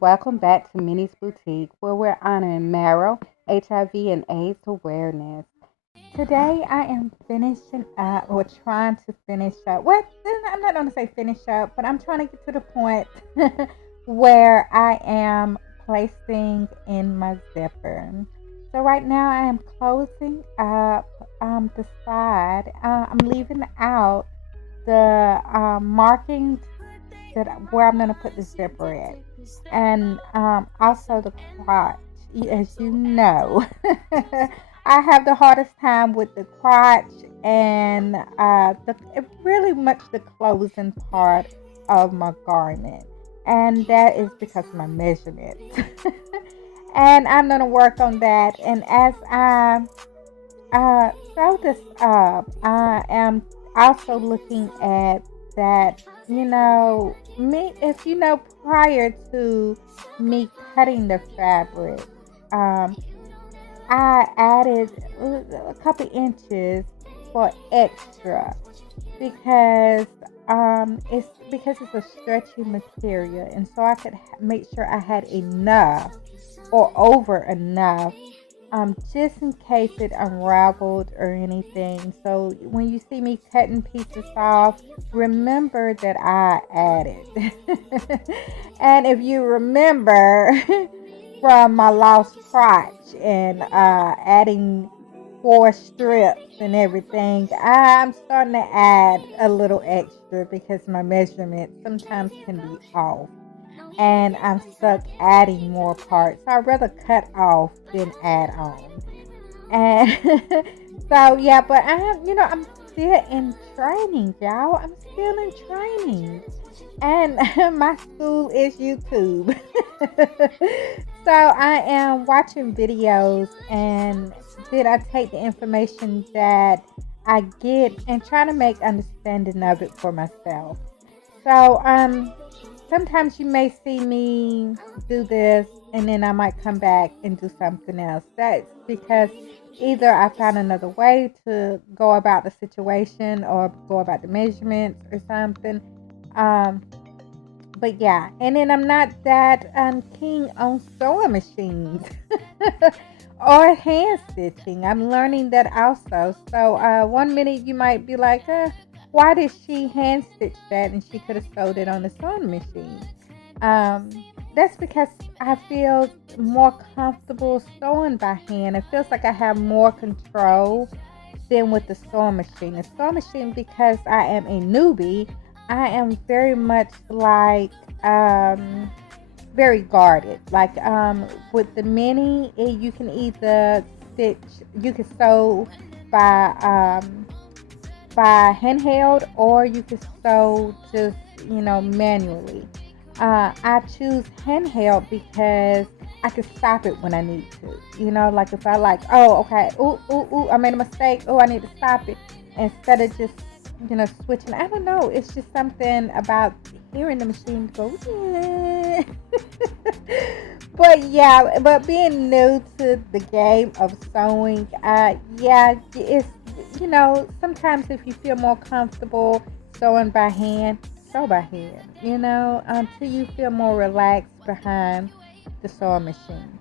welcome back to Minnie's Boutique, where we're honoring marrow, HIV, and AIDS awareness. Today, I am finishing up, or trying to finish up. What? I'm not going to say finish up, but I'm trying to get to the point where I am placing in my zipper. So right now, I am closing up the side. I'm leaving out the markings that where I'm gonna put the zipper at, and also the crotch. As you know, I have the hardest time with the crotch and really much the closing part of my garment, and that is because of my measurements. And I'm gonna work on that. And as I sew this up, I am also looking at that, me, if prior to me cutting the fabric, um, I added a couple inches for extra because it's a stretchy material, and so I could make sure I had enough or over enough, just in case it unraveled or anything. So when you see me cutting pieces off, remember that I added. And if you remember from my lost crotch and adding 4 strips and everything, I'm starting to add a little extra because my measurements sometimes can be off and I'm stuck adding more parts. So I'd rather cut off than add on. And so yeah, but I'm still in training, y'all. I'm still in training. And my school is YouTube. So I am watching videos, and then I take the information that I get and try to make understanding of it for myself. So sometimes you may see me do this and then I might come back and do something else. That's because either I found another way to go about the situation or go about the measurements or something. Um, but yeah, and then I'm not that keen on sewing machines or hand stitching. I'm learning that also. So one minute you might be like, why did she hand stitch that and she could have sewed it on the sewing machine? Um, that's because I feel more comfortable sewing by hand. It feels like I have more control than with the sewing machine. The sewing machine, because I am a newbie, I am very much like very guarded. Like with the mini, you can either stitch, you can sew by handheld, or you can sew just manually. I choose handheld because I can stop it when I need to. Like if I like, oh, okay, ooh, I made a mistake. Oh, I need to stop it instead of just switching. I don't know. It's just something about hearing the machine go. Yeah. But yeah, but being new to the game of sewing, yeah, it's sometimes if you feel more comfortable sewing by hand, sew by hand. Until you feel more relaxed behind the sewing machine.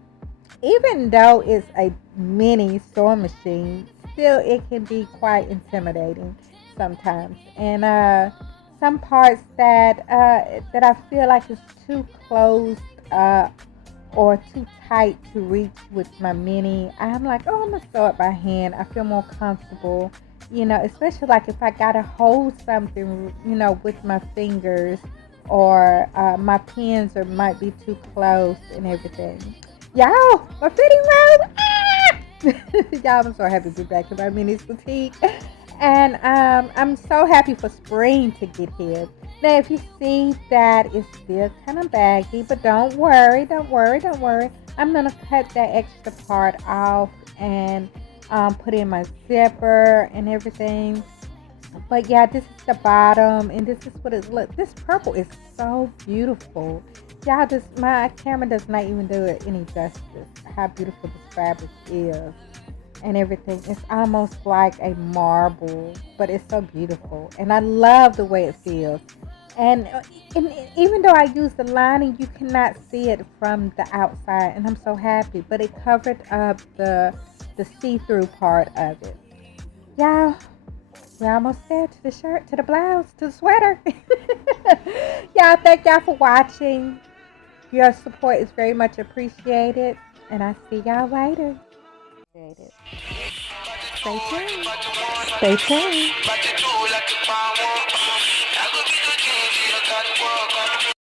Even though it's a mini sewing machine, still it can be quite intimidating sometimes. And some parts that I feel like is too closed up or too tight to reach with my mini, I'm like, oh, I'm gonna sew it by hand. I feel more comfortable, especially like if I gotta hold something, with my fingers, or my pins or might be too close and everything. Y'all, my fitting room. Y'all, I'm so happy to be back in my Minnie's Boutique. And I'm so happy for spring to get here. Now, if you see that it's still kind of baggy, but don't worry. I'm going to cut that extra part off and put in my zipper and everything. But yeah, this is the bottom, and this is what it looks. This purple is so beautiful. Y'all, my camera does not even do it any justice. How beautiful this fabric is and everything. It's almost like a marble, but it's so beautiful, and I love the way it feels. And, and even though I used the lining, you cannot see it from the outside, and I'm so happy. But it covered up the see-through part of it. Y'all, we're almost there to the shirt, to the blouse, to the sweater. Y'all, thank y'all for watching. Your support is very much appreciated, and I see y'all later. Stay tuned. Stay tuned.